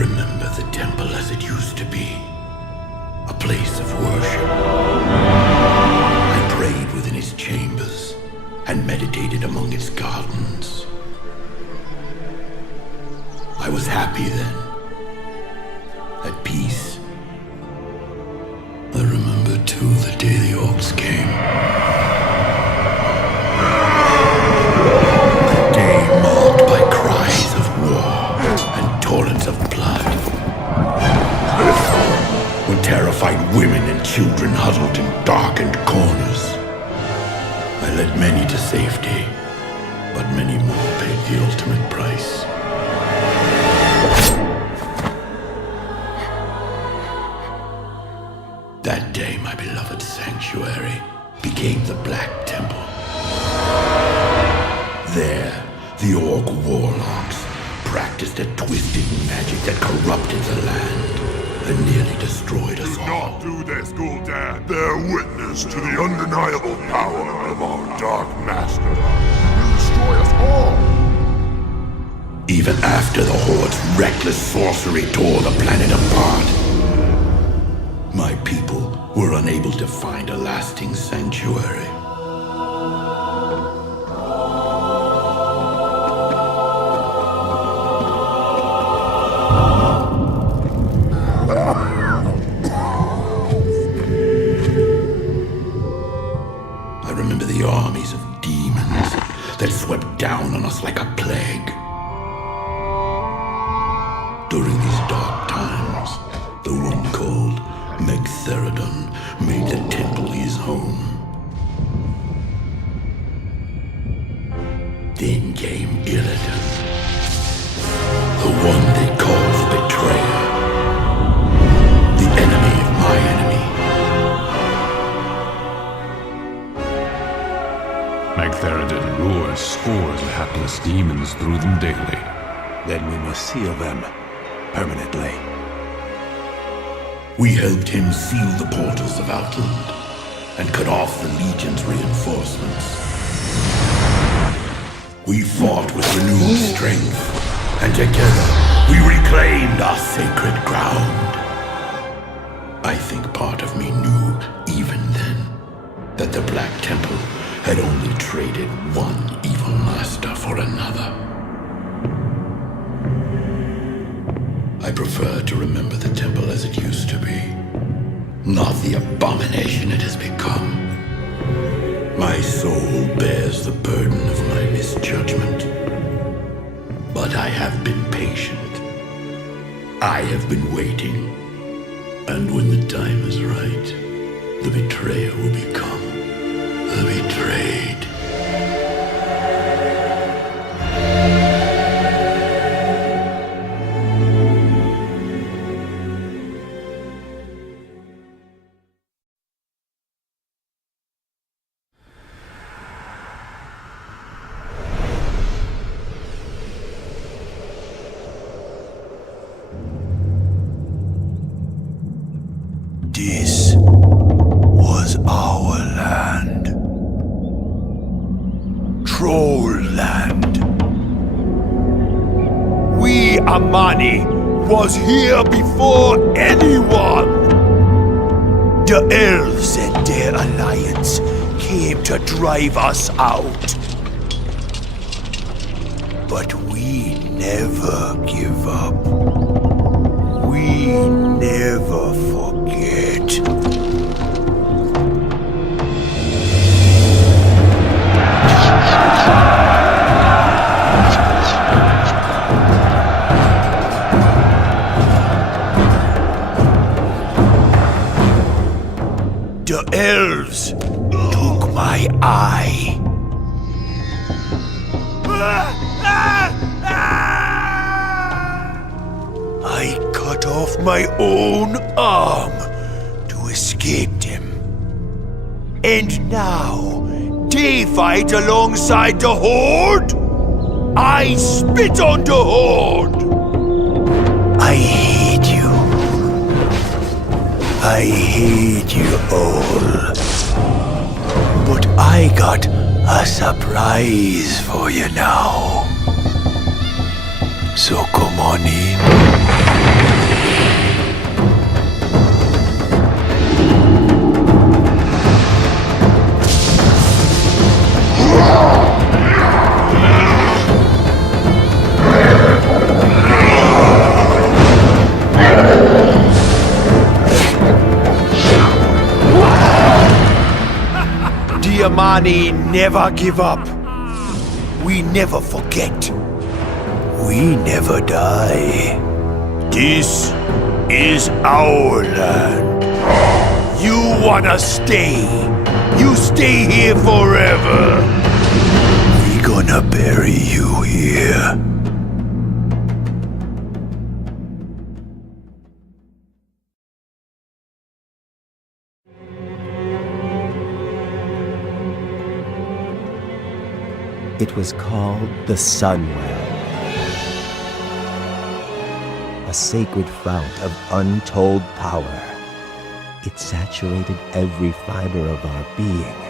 remember the temple as it used to be. A place of worship. I prayed within its chambers and meditated among its gardens. I was happy then. At peace. I remember too the day the orcs came. A day marked by cries of war and torrents of blood. When terrified women and children huddled in darkened corners. I led many to safety, but many more paid the ultimate price. That day, my beloved sanctuary became the Black Temple. There, the orc warlocks practiced a twisted magic that corrupted the land and nearly destroyed us all. Do not do this, Gul'dan. Bear witness to the undeniable power of our Dark Master. He will destroy us all. Even after the Horde's reckless sorcery tore the planet apart, my people were unable to find a lasting sanctuary. I remember the armies of demons that swept down on us like a plague. During these dark times, the one called Megtheridon made the temple his home. Then came Illidan, the one they called the Betrayer, the enemy of my enemy. Megtheridon lures scores of hapless demons through them daily. Then we must seal them permanently. We helped him seal the portals of Outland and cut off the Legion's reinforcements. We fought with renewed strength, and together we reclaimed our sacred ground. I think part of me knew, even then, that the Black Temple had only traded one evil master for another. I prefer to remember the temple as it used to be, not the abomination it has become. My soul bears the burden of my misjudgment, but I have been patient. I have been waiting, and when the time is right, the betrayer will become the betrayed. This was our land. Troll land. We, Amani, was here before anyone. The elves and their alliance came to drive us out. But we never give up. We never forget. The elves took my eye. I cut off my own arm to escape them. And now, they fight alongside the Horde? I spit on the Horde! I hate you. I hate you all. But I got a surprise for you now. So come on in. Mani never give up. We never forget. We never die. This is our land. You wanna stay? You stay here forever. We gonna bury you here. It was called the Sunwell, a sacred fount of untold power. It saturated every fiber of our being.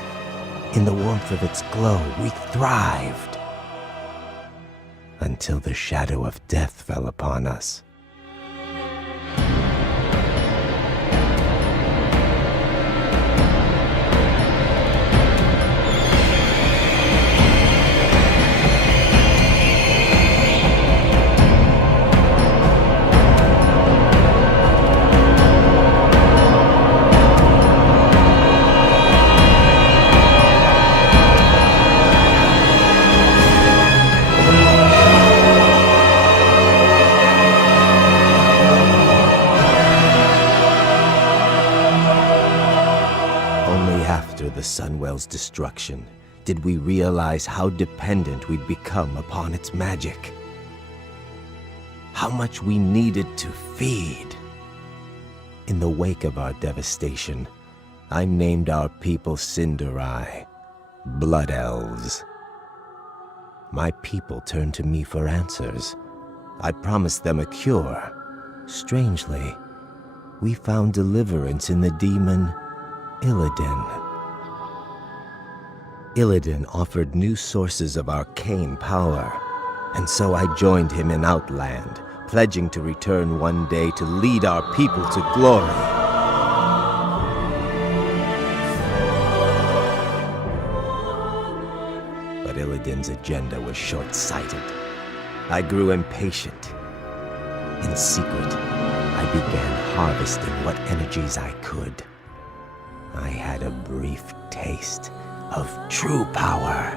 In the warmth of its glow, we thrived. Until the shadow of death fell upon us. The Sunwell's destruction, did we realize how dependent we'd become upon its magic. How much we needed to feed. In the wake of our devastation, I named our people Cinderai, Blood Elves. My people turned to me for answers. I promised them a cure. Strangely, we found deliverance in the demon Illidan. Illidan offered new sources of arcane power, and so I joined him in Outland, pledging to return one day to lead our people to glory. But Illidan's agenda was short-sighted. I grew impatient. In secret, I began harvesting what energies I could. I had a brief taste of true power.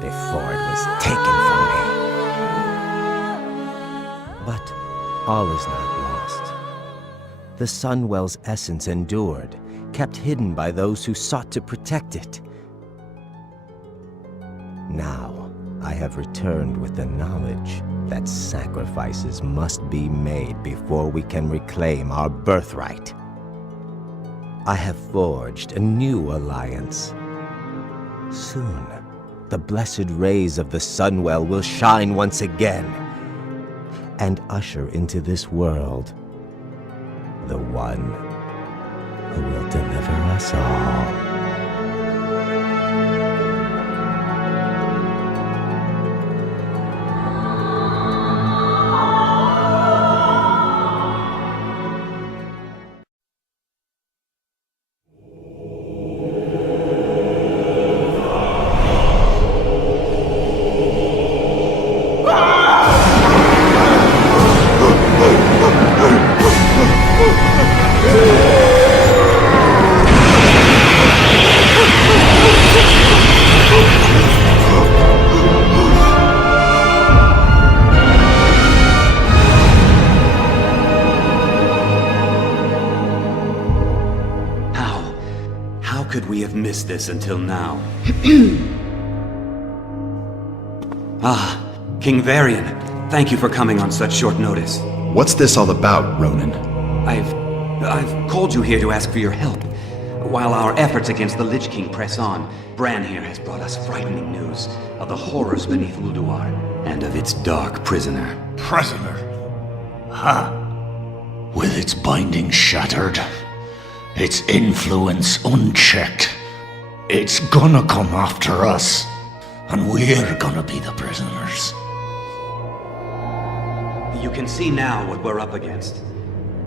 Before it was taken from me. But all is not lost. The Sunwell's essence endured, kept hidden by those who sought to protect it. Now, I have returned with the knowledge that sacrifices must be made before we can reclaim our birthright. I have forged a new alliance. Soon, the blessed rays of the Sunwell will shine once again and usher into this world the one who will deliver us all. Could we have missed this until now? King Varian, thank you for coming on such short notice. What's this all about, Ronan? I've called you here to ask for your help. While our efforts against the Lich King press on, Bran here has brought us frightening news of the horrors beneath Ulduar and of its dark prisoner. Prisoner? Huh? With its binding shattered, its influence unchecked, it's gonna come after us, and we're gonna be the prisoners. You can see now what we're up against.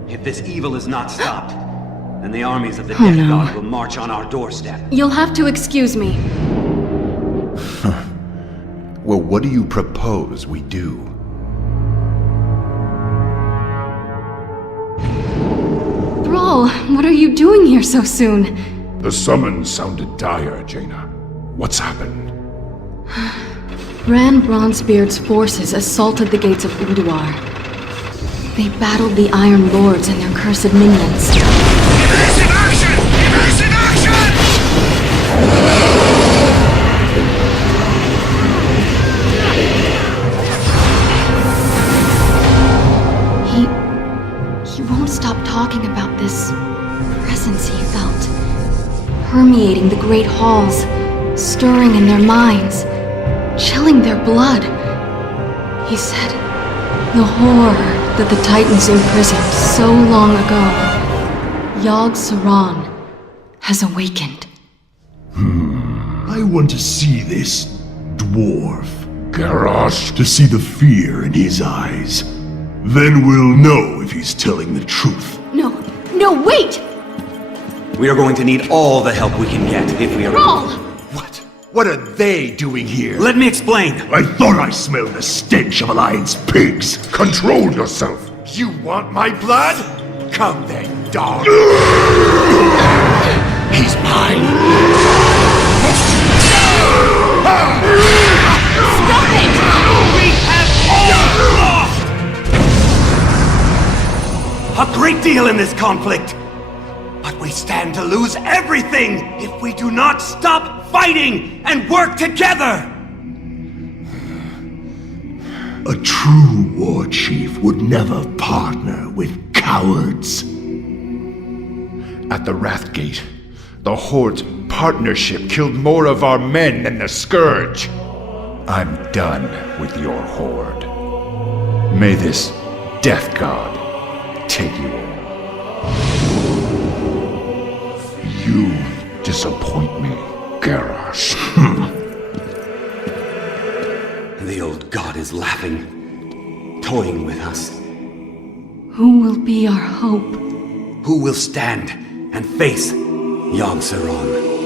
If this evil is not stopped, and the armies of the Oh, Death no. God will march on our doorstep. You'll have to excuse me. Well, what do you propose we do? Thrall, what are you doing here so soon? The summons sounded dire, Jaina. What's happened? Bran Bronzebeard's forces assaulted the gates of Ulduar. They battled the Iron Lords and their cursed minions. Evasive action! Evasive action! He won't stop talking about this presence he felt, permeating the great halls, stirring in their minds, chilling their blood. He said the horror that the Titans imprisoned so long ago, Yogg Saron, has awakened. I want to see this dwarf. Garrosh, To see the fear in his eyes. Then we'll know if he's telling the truth. No, wait! We are going to need all the help we can get if we are... Thrall! What? What are they doing here? Let me explain! I thought I smelled the stench of Alliance pigs. control yourself. You want my blood? Come then, dog. He's mine. Stop it! We have all lost! A great deal in this conflict! But we stand to lose everything if we do not stop fighting and work together! A true war chief would never partner with cowards. At the Wrathgate, the Horde's partnership killed more of our men than the Scourge. I'm done with your Horde. May this Death God take you all. You disappoint me, Garrosh. The old god is laughing, toying with us. Who will be our hope? Who will stand and face Yogg Saron?